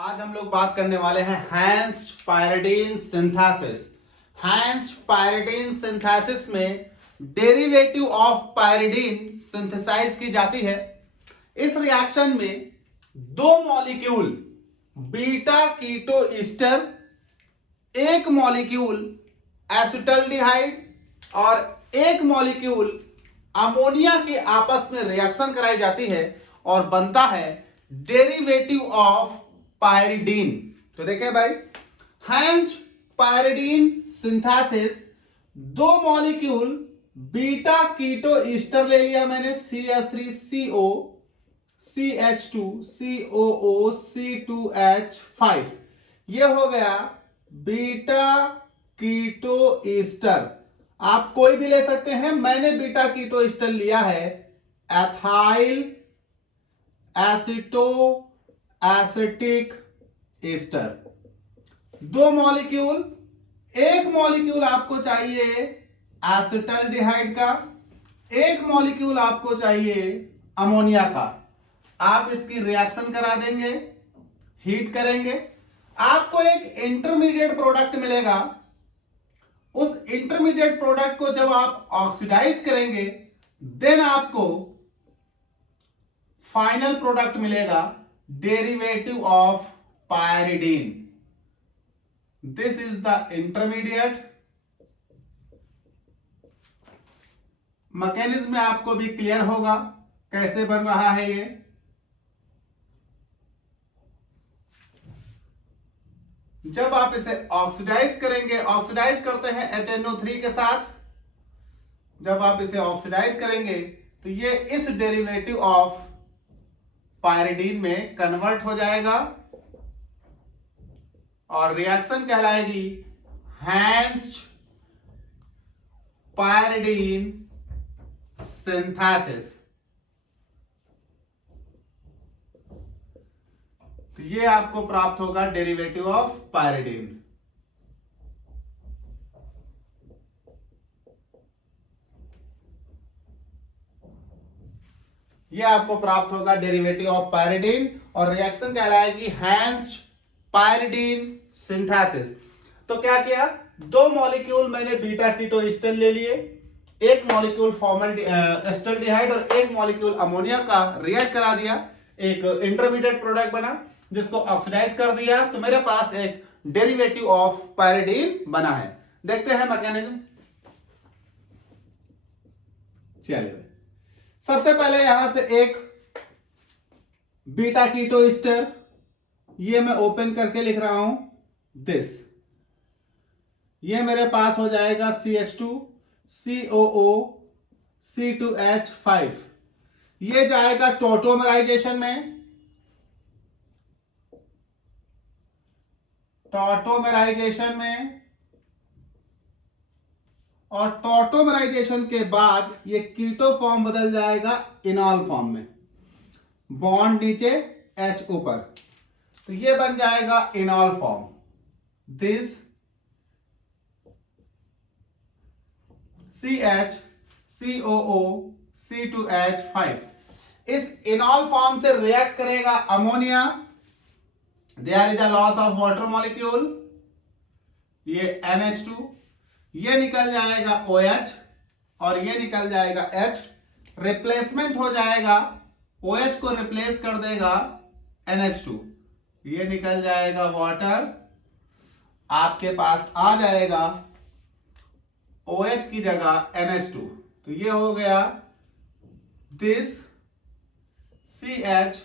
आज हम लोग बात करने वाले हैं हैंस्ड पायरिडीन सिंथेसिस। हैंस्ड पायरिडीन सिंथेसिस में डेरिवेटिव ऑफ पायरिडीन सिंथेसाइज की जाती है। इस रिएक्शन में दो मॉलिक्यूल बीटा कीटो ईस्टर, एक मॉलिक्यूल एसिटल्डिहाइड और एक मॉलिक्यूल अमोनिया के आपस में रिएक्शन कराई जाती है और बनता है डेरिवेटिव ऑफ पायरिडीन। तो देखें भाई, हैंस्ड पायरिडीन सिंथेसिस, दो मॉलिक्यूल बीटा कीटो ईस्टर ले लिया मैंने, CH3CO CH2 COO C2H5, ये हो गया बीटा कीटो ईस्टर। आप कोई भी ले सकते हैं, मैंने बीटा कीटो ईस्टर लिया है एथाइल एसिटो एसिटिक ईस्टर। दो मॉलिक्यूल, एक मॉलिक्यूल आपको चाहिए एसिटल्डिहाइड का, एक मॉलिक्यूल आपको चाहिए अमोनिया का। आप इसकी रिएक्शन करा देंगे, हीट करेंगे, आपको एक इंटरमीडिएट प्रोडक्ट मिलेगा। उस इंटरमीडिएट प्रोडक्ट को जब आप ऑक्सीडाइज करेंगे, देन आपको फाइनल प्रोडक्ट मिलेगा derivative of pyridine. This is the intermediate. Mechanism में आपको भी क्लियर होगा कैसे बन रहा है ये। जब आप इसे ऑक्सीडाइज करेंगे, ऑक्सीडाइज करते हैं HNO3 के साथ, जब आप इसे ऑक्सीडाइज करेंगे तो ये इस डेरिवेटिव ऑफ पायरिडीन में कन्वर्ट हो जाएगा और रिएक्शन कहलाएगी हैंस्ड पायरिडीन सिंथेसिस। तो ये आपको प्राप्त होगा डेरिवेटिव ऑफ पायरिडीन। ये आपको प्राप्त होगा डेरिवेटिव ऑफ पायरिडीन और रिएक्शन कहलाएगी हैंस्ड पायरिडीन सिंथेसिस। तो क्या किया, दो मॉलिक्यूल मैंने बीटा कीटो ईस्टर ले लिए, एक मॉलिक्यूल फॉर्मल एसिटल्डिहाइड और एक मॉलिक्यूल अमोनिया का रिएक्ट करा दिया, एक इंटरमीडिएट प्रोडक्ट बना जिसको ऑक्सीडाइज कर दिया, तो मेरे पास एक डेरिवेटिव ऑफ पायरिडीन बना है। देखते हैं मैकेनिज्म। चलिए, सबसे पहले यहां से एक बीटा कीटो ईस्टर, ये मैं ओपन करके लिख रहा हूं दिस, ये मेरे पास हो जाएगा CH2 COO C2H5, ये जाएगा टॉटोमराइजेशन में, टॉटोमराइजेशन में, और टॉटोमराइजेशन के बाद ये कीटो फॉर्म बदल जाएगा इनॉल फॉर्म में, बॉन्ड नीचे H ऊपर, तो ये बन जाएगा enol form. This CH COO C2H5 इस इनॉल फॉर्म से रिएक्ट करेगा ammonia, there is a loss of water molecule, ये NH2, ये निकल जाएगा OH और ये निकल जाएगा H, रिप्लेसमेंट हो जाएगा, OH को रिप्लेस कर देगा NH2, ये निकल जाएगा वाटर, आपके पास आ जाएगा OH की जगह NH2, तो ये हो गया दिस CH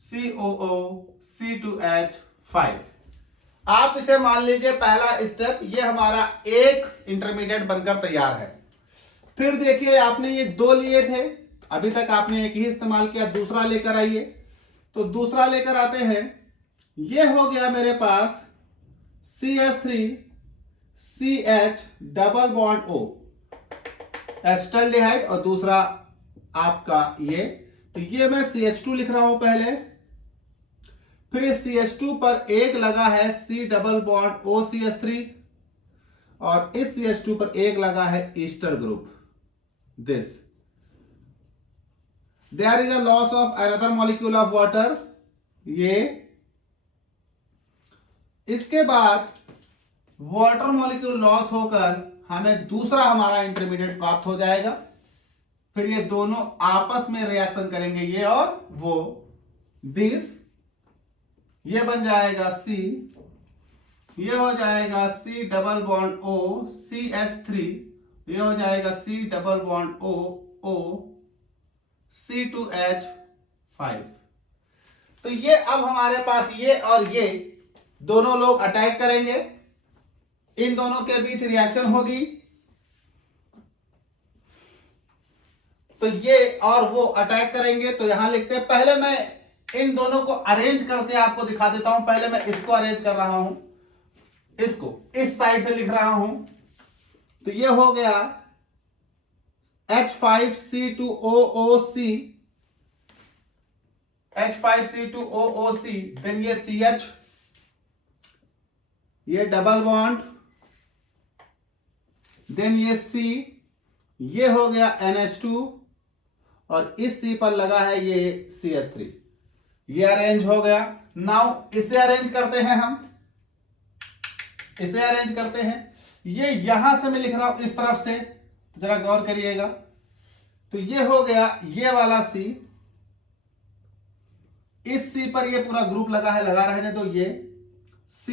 COO C2H5। आप इसे मान लीजिए पहला स्टेप, ये हमारा एक इंटरमीडिएट बनकर तैयार है। फिर देखिए, आपने ये दो लिए थे, अभी तक आपने एक ही इस्तेमाल किया, दूसरा लेकर आइए। तो दूसरा लेकर आते हैं, ये हो गया मेरे पास CH3 CH double bond O acetaldehyde और दूसरा आपका ये, तो ये मैं CH2 लिख रहा हूं पहले, फिर इस CH2 पर एक लगा है C डबल बॉन्ड OCH3 और इस CH2 पर एक लगा है Easter group. This there is a loss of another molecule of water, ये इसके बाद वाटर मॉलिक्यूल लॉस होकर हमें दूसरा हमारा इंटरमीडिएट प्राप्त हो जाएगा। फिर ये दोनों आपस में रिएक्शन करेंगे, ये और वो, दिस, ये बन जाएगा C, ये हो जाएगा C double bond O CH3, ये हो जाएगा C double bond O O C2H5। तो ये अब हमारे पास ये और ये दोनों लोग अटैक करेंगे, इन दोनों के बीच रिएक्शन होगी, तो ये और वो अटैक करेंगे। तो यहां लिखते हैं, पहले मैं इन दोनों को अरेंज करते आपको दिखा देता हूं। पहले मैं इसको अरेंज कर रहा हूं, इसको इस साइड से लिख रहा हूं। तो ये हो गया H5C2OOC, H5C2OOC, देन ये CH, ये डबल बॉन्ड, देन ये C, ये हो गया NH2 और इस C पर लगा है ये CH3। ये अरेंज हो गया। नाउ इसे अरेंज करते हैं, हम इसे अरेंज करते हैं। ये यहां से मैं लिख रहा हूं इस तरफ से, जरा गौर करिएगा। तो ये हो गया ये वाला C, इस C पर ये पूरा ग्रुप लगा है, लगा रहने दो। ये C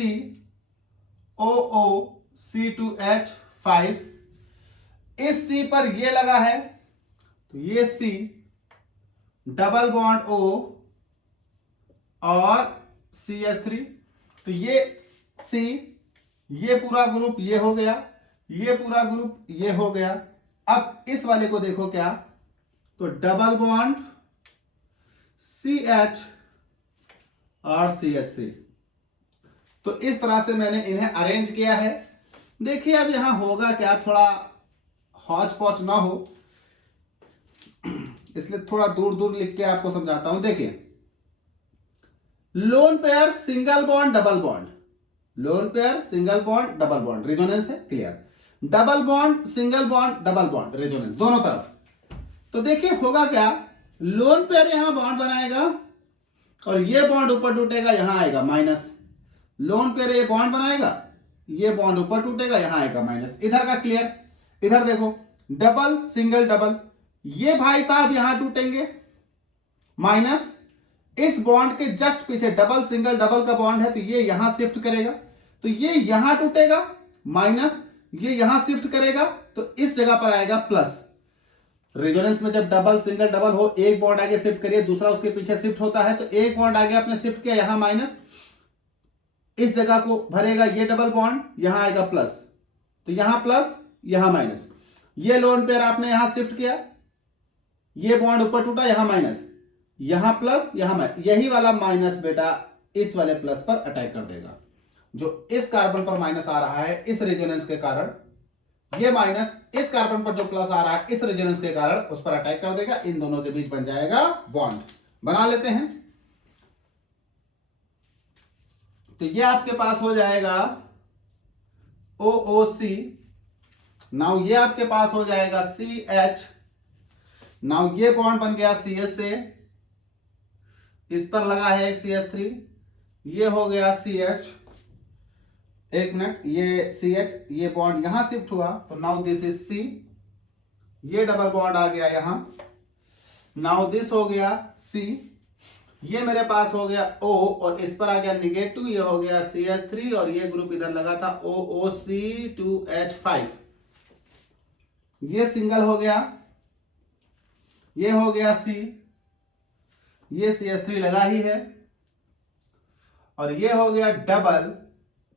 OO C2H5, इस C पर ये लगा है, तो ये C डबल बॉन्ड O और CH3, तो ये C, ये पूरा ग्रुप ये हो गया, ये पूरा ग्रुप ये हो गया। अब इस वाले को देखो क्या, तो डबल बॉन्ड CH और CH3। तो इस तरह से मैंने इन्हें अरेंज किया है। देखिए अब यहां होगा क्या, थोड़ा हौच पौच ना हो, इसलिए थोड़ा दूर दूर लिख के आपको समझाता हूं। देखिए, lone pair single bond double bond, lone pair single bond double bond, resonance है, clear. Double bond single bond double bond, resonance दोनों तरफ। तो देखिए होगा क्या, लोन पेयर यहां बॉन्ड बनाएगा और ये बॉन्ड ऊपर टूटेगा, यहां आएगा माइनस। लोन पेयर ये बॉन्ड बनाएगा, ये बॉन्ड ऊपर टूटेगा, यहां आएगा माइनस। इधर का क्लियर। इधर देखो, डबल सिंगल डबल, ये भाई साहब यहां टूटेंगे, माइनस। इस बॉन्ड के जस्ट पीछे डबल सिंगल डबल का बॉन्ड है, तो ये यहां शिफ्ट करेगा, तो ये यहां टूटेगा, माइनस। ये यहां शिफ्ट करेगा, तो इस जगह पर आएगा प्लस। रेजोनेंस में जब डबल सिंगल डबल हो, एक बॉन्ड आगे शिफ्ट करिए, दूसरा उसके पीछे शिफ्ट होता है, तो एक बॉन्ड आगे आपने शिफ्ट किया, यहां माइनस, इस जगह को भरेगा ये डबल बॉन्ड, यहां आएगा प्लस, तो यहां प्लस यहां माइनस। ये लोन पेयर आपने यहां शिफ्ट किया, ये बॉन्ड ऊपर टूटा, यहां माइनस, यहां प्लस यहां माइनस, यही वाला माइनस बेटा इस वाले प्लस पर अटैक कर देगा। जो इस कार्बन पर माइनस आ रहा है इस रेजोनेंस के कारण, ये माइनस इस कार्बन पर जो प्लस आ रहा है इस रेजोनेंस के कारण उस पर अटैक कर देगा। इन दोनों के बीच बन जाएगा बॉन्ड। बना लेते हैं। तो ये आपके पास हो जाएगा OOC। नाउ ये आपके पास हो जाएगा CH। नाउ ये बॉन्ड बन गया CH से, इस पर लगा है एक CH3, ये हो गया CH। एक मिनट, ये CH, ये बॉन्ड यहां शिफ्ट हुआ, तो नाउ दिस इज C, ये डबल बॉन्ड आ गया यहां। नाउ दिस हो गया C, ये मेरे पास हो गया O और इस पर आ गया निगेटिव, ये हो गया CH3 और ये ग्रुप इधर लगा था OOC2H5। ये सिंगल हो गया, ये हो गया C, ये CH3 लगा ही है, और ये हो गया डबल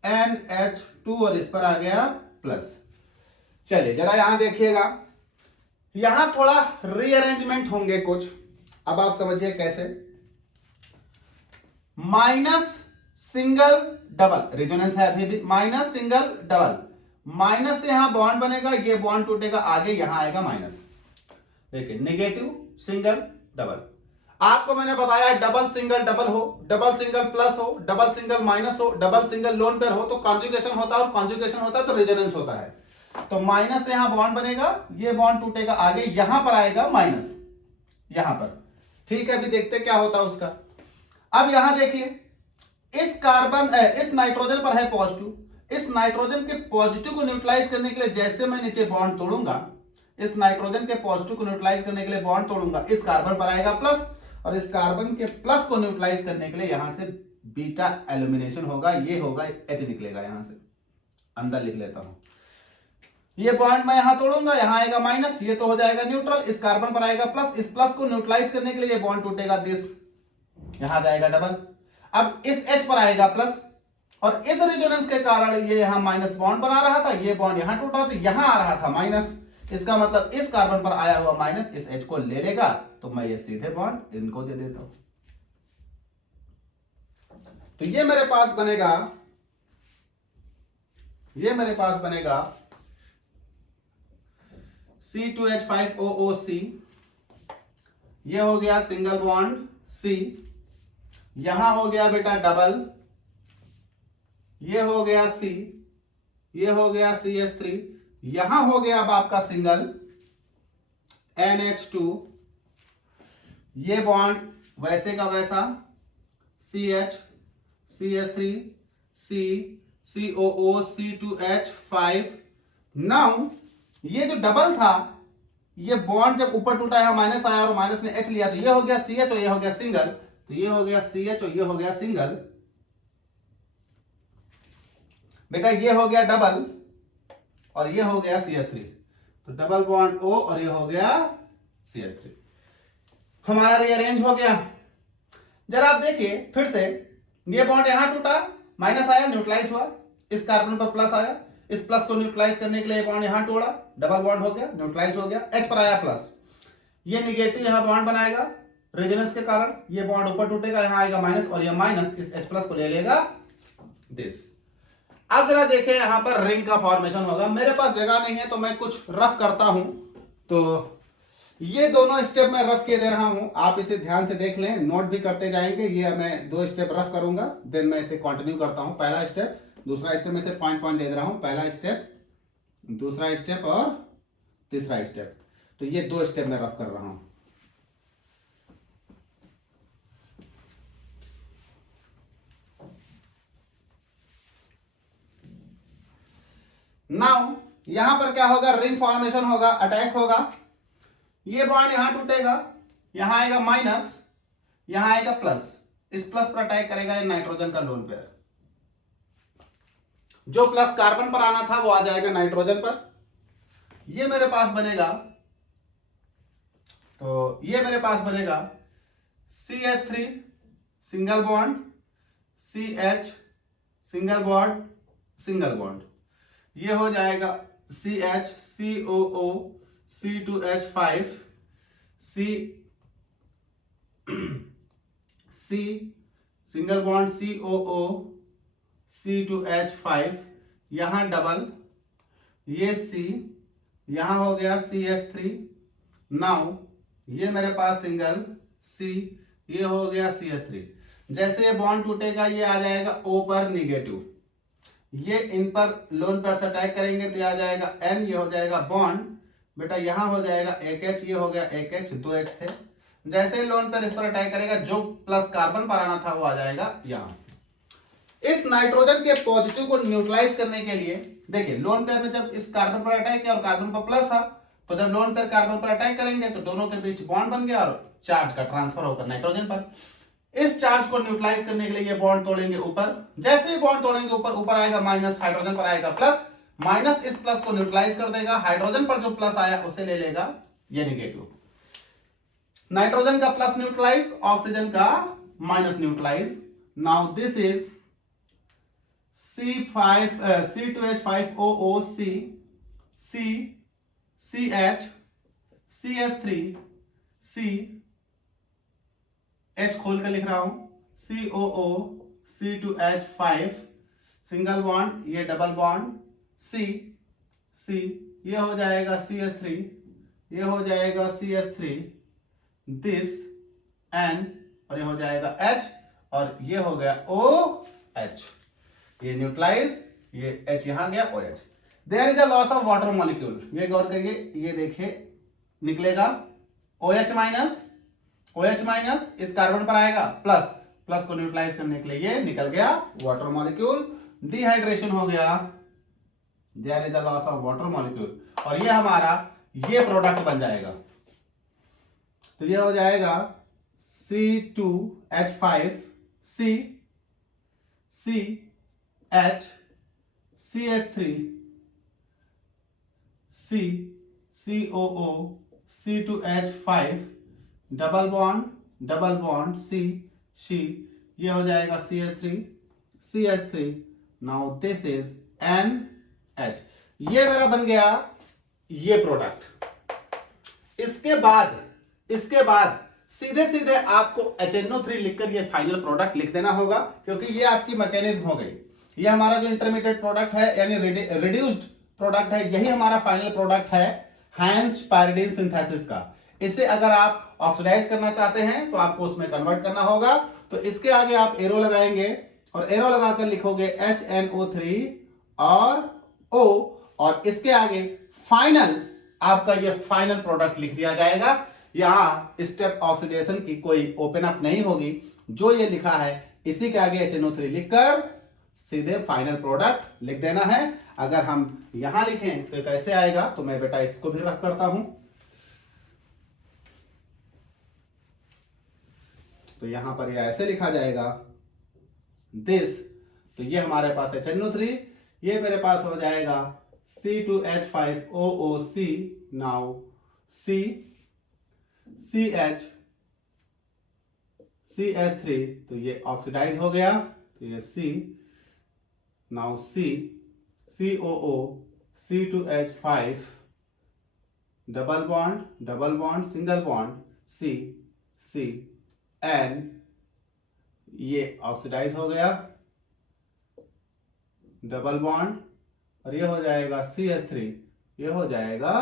NH2 और इस पर आ गया प्लस। चलिए जरा यहां देखिएगा, यहां थोड़ा रीअरेंजमेंट होंगे कुछ। अब आप समझिए कैसे। माइनस सिंगल डबल, रेजोनेंस है अभी भी, माइनस सिंगल डबल, माइनस से यहां बॉन्ड बनेगा, ये बॉन्ड टूटेगा, आगे यहां आएगा माइनस। देखिए नेगेटिव सिंगल डबल, आपको मैंने बताया डबल सिंगल डबल हो, डबल सिंगल प्लस हो, डबल सिंगल माइनस हो, डबल सिंगल लोन पेयर हो, तो कॉन्जुगेशन होता है, और कॉन्जुगेशन होता है तो रेजोनेंस होता है। तो माइनस से यहां बॉन्ड बनेगा, ये बॉन्ड टूटेगा, आगे यहां पर आएगा माइनस, यहां पर। ठीक है, अभी देखते क्या होता है उसका। अब यहां देखिए, इस कार्बन इस नाइट्रोजन पर है पॉजिटिव, इस नाइट्रोजन के पॉजिटिव को न्यूट्रलाइज करने के लिए जैसे मैं नीचे बॉन्ड तोड़ूंगा, इस नाइट्रोजन के पॉजिटिव को न्यूट्रलाइज करने के लिए बॉन्ड तोड़ूंगा, इस कार्बन पर आएगा प्लस, और इस कार्बन के प्लस को न्यूट्रलाइज करने के लिए यहां से बीटा एल्यूमिनेशन होगा, ये होगा H निकलेगा, यहां से अंदर लिख लेता हूं। ये बॉन्ड मैं यहां तोड़ूंगा, यहां आएगा माइनस, ये तो हो जाएगा न्यूट्रल, इस कार्बन पर आएगा प्लस, इस प्लस को न्यूट्रलाइज करने के लिए ये बॉन्ड टूटेगा दिस, यहां जाएगा डबल। अब इस H पर आएगा प्लस, और इस रेजोनेंस के कारण ये यहां माइनस बॉन्ड बना रहा था, ये बॉन्ड यहां टूटा था, यहां आ रहा था माइनस, इसका मतलब इस कार्बन पर आया हुआ माइनस इस H को ले लेगा, तो मैं ये सीधे बॉन्ड इनको दे देता हूं। तो ये मेरे पास बनेगा, ये मेरे पास बनेगा C2H5OOC, ये हो गया सिंगल बॉन्ड C, यहां हो गया बेटा डबल, ये हो गया C, ये हो गया CH3, यहां हो गया अब आपका सिंगल NH2, ये बॉन्ड वैसे का वैसा CH, CH3, C, COO, C2H5। Now ये जो डबल था, ये बॉन्ड जब ऊपर टूटा है माइनस आया और माइनस ने H लिया, तो ये हो गया CH और ये हो गया सिंगल, तो ये हो गया CH और ये हो गया सिंगल, बेटा ये हो गया डबल और ये हो गया CH3, तो डबल बॉन्ड O और ये हो गया CH3, हमारा रीअरेंज हो गया। जरा आप देखिए फिर से, ये बॉन्ड यहां टूटा, माइनस आया, न्यूट्रलाइज हुआ, इस कार्बन पर प्लस आया, इस प्लस को न्यूट्रलाइज करने के लिए बॉन्ड यहां तोड़ा, डबल बॉन्ड हो गया, न्यूट्रलाइज हो गया, H पर आया प्लस, ये निगेटिव यहां बॉन्ड बनाएगा रेजोनेंस के कारण, ये बॉन्ड ऊपर टूटेगा, यहां आएगा माइनस और ये माइनस इस H प्लस को ले लेगा दिस। अब जरा देखें यहां पर रिंग का फॉर्मेशन होगा, मेरे पास जगह नहीं है तो मैं कुछ रफ करता हूं, तो ये दोनों स्टेप मैं रफ किए दे रहा हूं, आप इसे ध्यान से देख लें, नोट भी करते जाएंगे। ये मैं 2 स्टेप रफ करूंगा, देन मैं इसे कंटिन्यू करता हूं, पहला स्टेप दूसरा स्टेप में से पॉइंट पॉइंट दे दे रहा हूं, पहला स्टेप दूसरा स्टेप और तीसरा स्टेप, तो ये 2 स्टेप में रफ कर रहा हूं। नाउ यहां पर क्या होगा, रिंग फॉर्मेशन होगा, अटैक होगा, ये बॉन्ड यहां टूटेगा, यहां आएगा माइनस, यहां आएगा प्लस, इस प्लस पर अटैक करेगा ये नाइट्रोजन का लोन पेयर, जो प्लस कार्बन पर आना था वो आ जाएगा नाइट्रोजन पर, ये मेरे पास बनेगा, तो ये मेरे पास बनेगा CH3 single bond, CH single bond, single bond, ये हो जाएगा CH, COO, C2H5, C single bond COO, C2H5, यहां डबल, ये C, यहां हो गया CH3, नाउ ये मेरे पास सिंगल C, ये हो गया CH3, जैसे ये बॉन्ड टूटेगा ये आ जाएगा O पर निगेटिव, ये इन पर लोन पर से अटैक करेंगे तो आ जाएगा N, ये हो जाएगा बॉन्ड, बेटा यहां हो जाएगा एक H, ये हो गया एक H, 2 H थे, जैसे लोन पर इस पर अटैक करेगा जो प्लस कार्बन पर आना था वो आ जाएगा यहां। इस नाइट्रोजन के पॉजिटिव को न्यूट्रलाइज करने के लिए देखिए, लोन पेयर में जब इस कार्बन पर अटैक किया और कार्बन पर प्लस था, तो जब लोन पेयर कार्बन पर अटैक करेंगे तो दोनों के बीच बॉन्ड बन गया और चार्ज का ट्रांसफर होकर नाइट्रोजन पर, इस चार्ज को न्यूट्रलाइज करने के लिए ये बॉन्ड तोड़ेंगे ऊपर, जैसे ही बॉन्ड तोड़ेंगे ऊपर, ऊपर आएगा माइनस, हाइड्रोजन पर आएगा प्लस, माइनस इस प्लस को न्यूट्रलाइज कर देगा, हाइड्रोजन पर जो प्लस आया उसे ले लेगा ये निगेटिव, नाइट्रोजन का प्लस न्यूट्रलाइज, ऑक्सीजन का minus neutralise. Now this is C2H5OOC, C, CH, CH3, C, H खोल कर लिख रहा हूं, COO, C2H5, सिंगल बॉन्ड, ये डबल बॉन्ड, C, C, ये हो जाएगा CH3, ये हो जाएगा CH3, दिस N, और ये हो जाएगा H, और ये हो गया OH, ये न्यूट्रलाइज, ये H यहां गया OH। There is a loss of water molecule, ये गौर करिए, ये देखिए निकलेगा OH माइनस, OH माइनस इस कार्बन पर आएगा प्लस, प्लस को न्यूट्रलाइज करने के लिए ये निकल गया वाटर मॉलिक्यूल, डिहाइड्रेशन हो गया, there is a loss of water molecule, और ये हमारा ये प्रोडक्ट बन जाएगा। तो ये हो जाएगा C2H5 C CH CH3 C COO C2H5 double bond C ये हो जाएगा CH3 now this is NH। ये मेरा बन गया ये प्रोडक्ट। इसके बाद सीधे आपको HNO3 लिखकर ये फाइनल प्रोडक्ट लिख देना होगा, क्योंकि ये आपकी मैकेनिज्म हो गई। ये हमारा जो इंटरमीडिएट प्रोडक्ट है यानी रिड्यूस्ड प्रोडक्ट है, यही हमारा फाइनल प्रोडक्ट है हैंस पायरिडीन सिंथेसिस का। इसे अगर आप ऑक्सीडाइज करना चाहते हैं तो आपको उसमें कन्वर्ट करना होगा। तो इसके आगे आप एरो लगाएंगे और एरो लगाकर लिखोगे HNO3 और O, और इसके आगे फाइनल आपका ये फाइनल प्रोडक्ट लिख दिया जाएगा। यहां स्टेप ऑक्सीडेशन की कोई ओपन अप नहीं होगी, जो ये लिखा है इसी के आगे HNO3 लिखकर सीधे फाइनल प्रोडक्ट लिख देना है। अगर हम यहां लिखें तो कैसे आएगा, तो मैं बेटा इसको भी रफ करता हूं। तो यहां पर ये ऐसे लिखा जाएगा दिस, तो ये हमारे पास HNO3, ये मेरे पास हो जाएगा C2H5OOC, नाउ CH3, तो ये ऑक्सीडाइज हो गया, तो ये C, now COO C2H5 double bond single bond C N, ये ऑक्सीडाइज हो गया, डबल बॉन्ड, और ये हो जाएगा CH3, ये हो जाएगा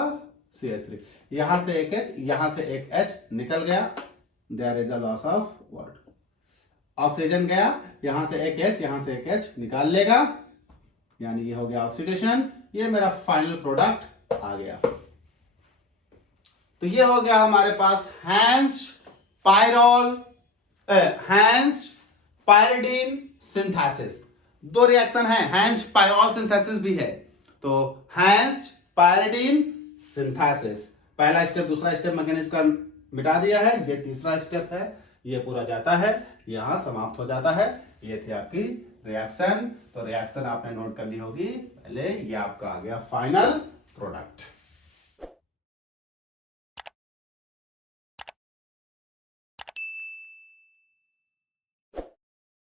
CH3। यहां से एक H, यहां से एक H निकल गया, there is a loss of water. Oxygen गया, यहां से एक H, यहां से एक H निकाल लेगा, यानी ये हो गया ऑक्सीडेशन। ये मेरा फाइनल प्रोडक्ट आ गया। तो ये हो गया हमारे पास हैंस पायरिडीन सिंथेसिस। दो रिएक्शन है, हैंस पायरॉल सिंथेसिस भी है। तो हैंस पायरिडीन सिंथेसिस, पहला स्टेप, दूसरा स्टेप मैकेनिज्म का मिटा दिया है, ये तीसरा स्टेप है, ये पूरा जाता है, यहां समाप्त हो जाता है। ये थी आपकी रिएक्शन। तो रिएक्शन आपने नोट करनी होगी पहले, ये आपका आ गया फाइनल प्रोडक्ट।